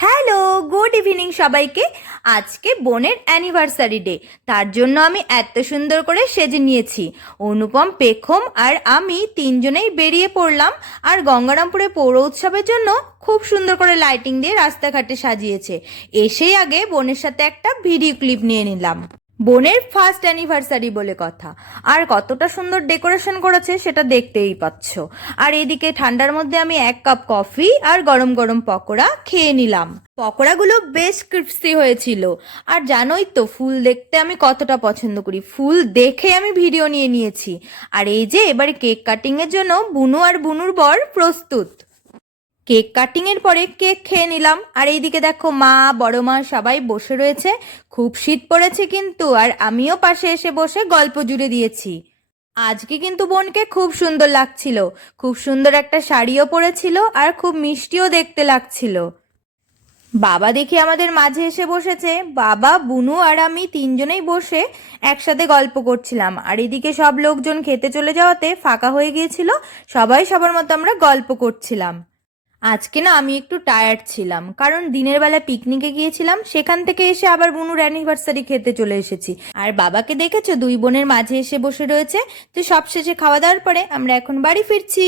Hello, good evening সবাইকে। আজকে বোনের অ্যানিভার্সারি ডে, তার জন্য আমি এত সুন্দর করে সেজে নিয়েছি। অনুপম, পেখম আর আমি তিনজনেই বেরিয়ে পড়লাম। আর গঙ্গারামপুরে পৌর উৎসবের জন্য খুব সুন্দর করে লাইটিং দিয়ে রাস্তাঘাটে সাজিয়েছে। এসেই আগে বোনের সাথে একটা ভিডিও ক্লিপ নিয়ে নিলাম। বোনের ফার্স্ট অ্যানিভার্সারি বলে কথা, আর কতটা সুন্দর ডেকোরেশন করেছে সেটা দেখতেই পাচ্ছ। আর এদিকে ঠান্ডার মধ্যে আমি 1 কাপ কফি আর গরম গরম পকোড়া খেয়ে নিলাম। পকোড়াগুলো বেশ ক্রিস্পি হয়েছিল। আর জানোই তো ফুল দেখতে আমি কতটা পছন্দ করি, ফুল দেখে আমি ভিডিও নিয়ে নিয়েছি। আর এই যে এবারে কেক কাটিং এর জন্য বুনু আর বুনুর বর প্রস্তুত। কেক কাটিং এর পরে কেক খেয়ে নিলাম। আর এইদিকে দেখো মা, বড় মা সবাই বসে রয়েছে। খুব শীত পড়েছে কিন্তু, আর আমিও পাশে এসে বসে গল্প জুড়ে দিয়েছি। আজকে কিন্তু বোনকে খুব সুন্দর লাগছিল। খুব সুন্দর একটা শাড়িও পরেছিল আর খুব মিষ্টিও দেখতে লাগছিল। বাবা দেখি আমাদের মাঝে এসে বসেছে। বাবা, বুনু আর আমি তিনজনেই বসে একসাথে গল্প করছিলাম। আর এদিকে সব লোকজন খেতে চলে যাওয়াতে ফাঁকা হয়ে গিয়েছিল। সবাই সবার মতো আমরা গল্প করছিলাম। আজকে না আমি একটু টায়ার্ড ছিলাম, কারণ দিনের বেলা পিকনিকে গিয়েছিলাম, সেখান থেকে এসে আবার বুনুর অ্যানিভার্সারি খেতে চলে এসেছি। আর বাবাকে দেখেছো দুই বোনের মাঝে এসে বসে রয়েছে। তো সবশেষে খাওয়া দাওয়ার পরে আমরা এখন বাড়ি ফিরছি।